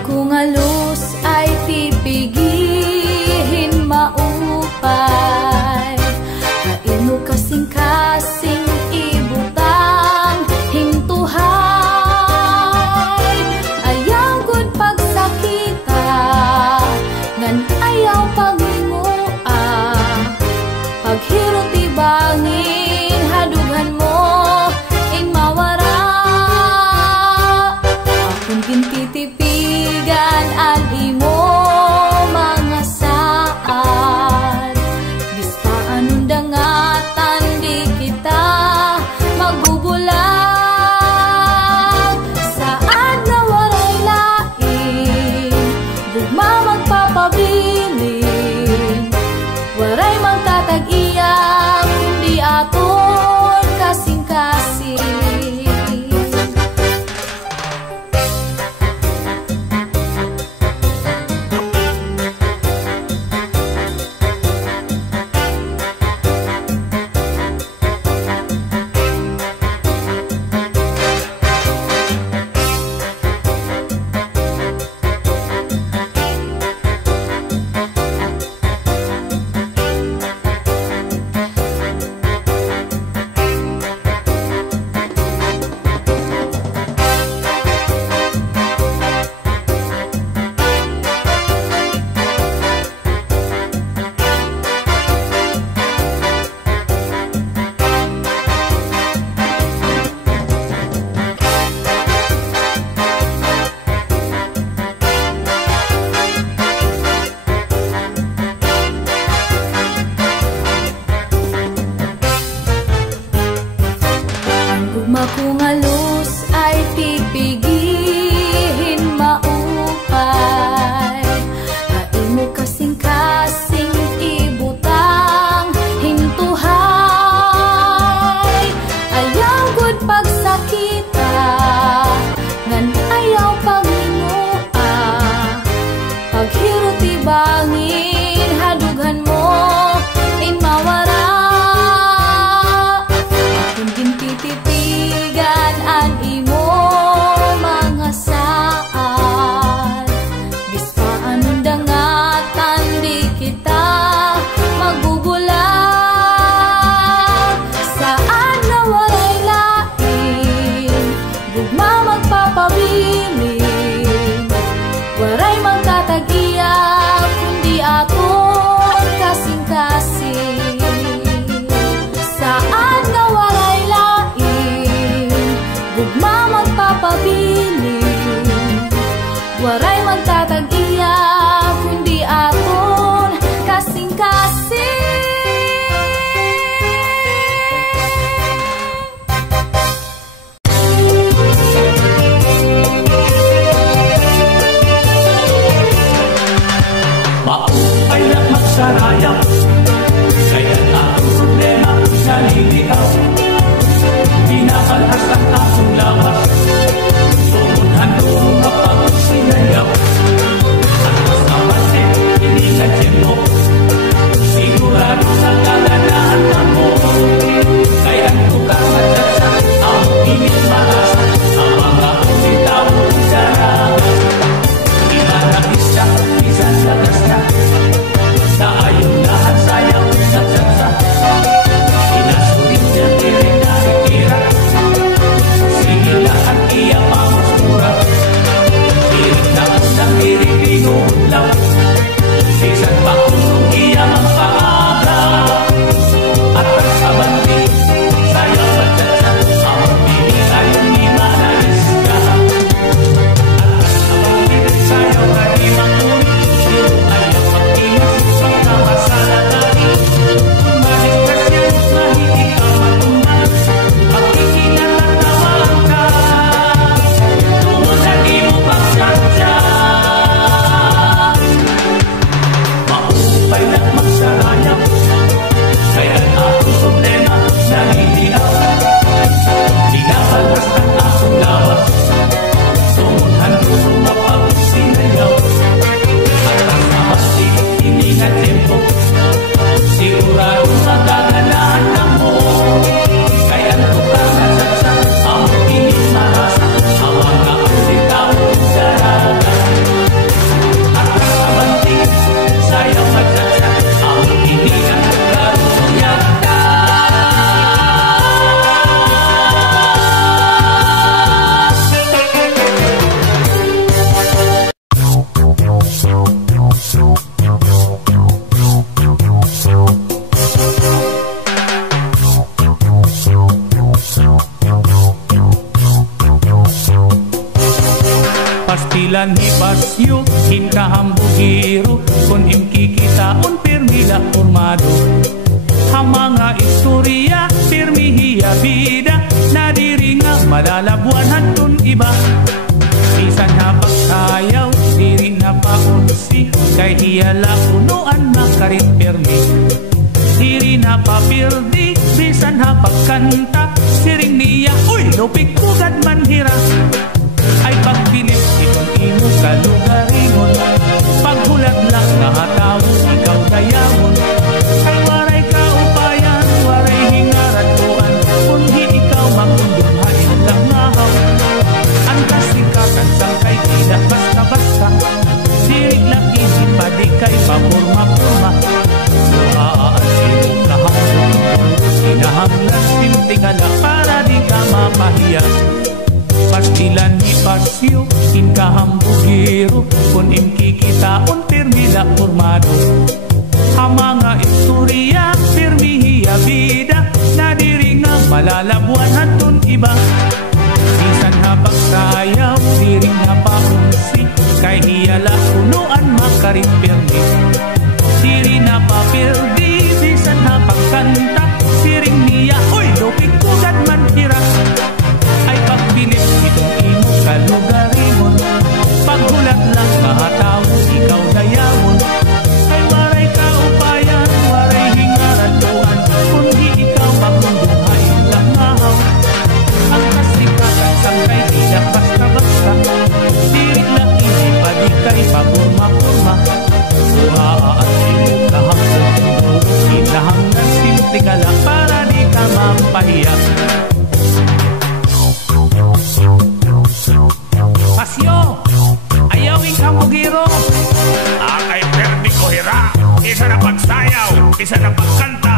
Ako nga lus ay pipigihin maupay, kain mo kasing-kasing ibutang hintuhay. Ayaw gud pagsakita, ngan ayaw pangingua, paghiro tibangin hadughan mo ing mawara. Akong kintitipigan ang imo mga saan, bispa anong dangatan di kita magbubulang. Saan na waray lain, gugma magpapabilin, waray magtatag-iyang kundi aton kasing-kasing. Pastilan ni pasyo, inkahambugiro, kun imkikitaon pirmila formado. Ang mga istorya, pirmihiya bida, nadiri nga malalabuan hantun iba. Bisan na pagsayaw, diri na paunsi, kay hiyala unuan makarit pirmi. Diri na papirdi, bisan na pagkanta, siring niya, uy, lupik kugad manhira. Ay pagpilit, itong imo kalugaringon, paghulat lang nakatawo, ikaw dayawon. Ay waray kaupayan, waray hingarat tuan, kunhi ikaw makundunghain lang ngahaw. Ang kasikatan sang kay tidak basta-basta, dirig lang isipadi kay papurma-purma. Buhaan ilong kahapon, hinahanglan simtingala para di ka mapahiya. Pastilan ni pasyo, inkahambugiro, kun imkikitaon pirmila formado. Ang mga istorya, pirmihiya bida, nadiri nga malalabuan hantun iba. Bisan na pagsayaw, diri nga paunsi, kay hiyala unuan makarit pirmi. Diri na papirdi, bisan na pagkanta, siring niya, uy, lupik kugad manhira. Ay pagpilit, itong imo kalugaringon, paghulat lang mahataw, ikaw dayawon. Ay waray kaupayan, waray hingaran tuan, kunhi ikaw magmundunghay lang ngahaw. Ang kasikatan sang kay tidak basta-basta, diri lang inipadi kay papurma-purma. Buhaan ilong kahapon, hinahanggan simple ka lang para di ka mapahiya. Pasyo, ayawing hambugiro. Akay perdi ko hira, isa na pagsayaw, isa na pagkanta.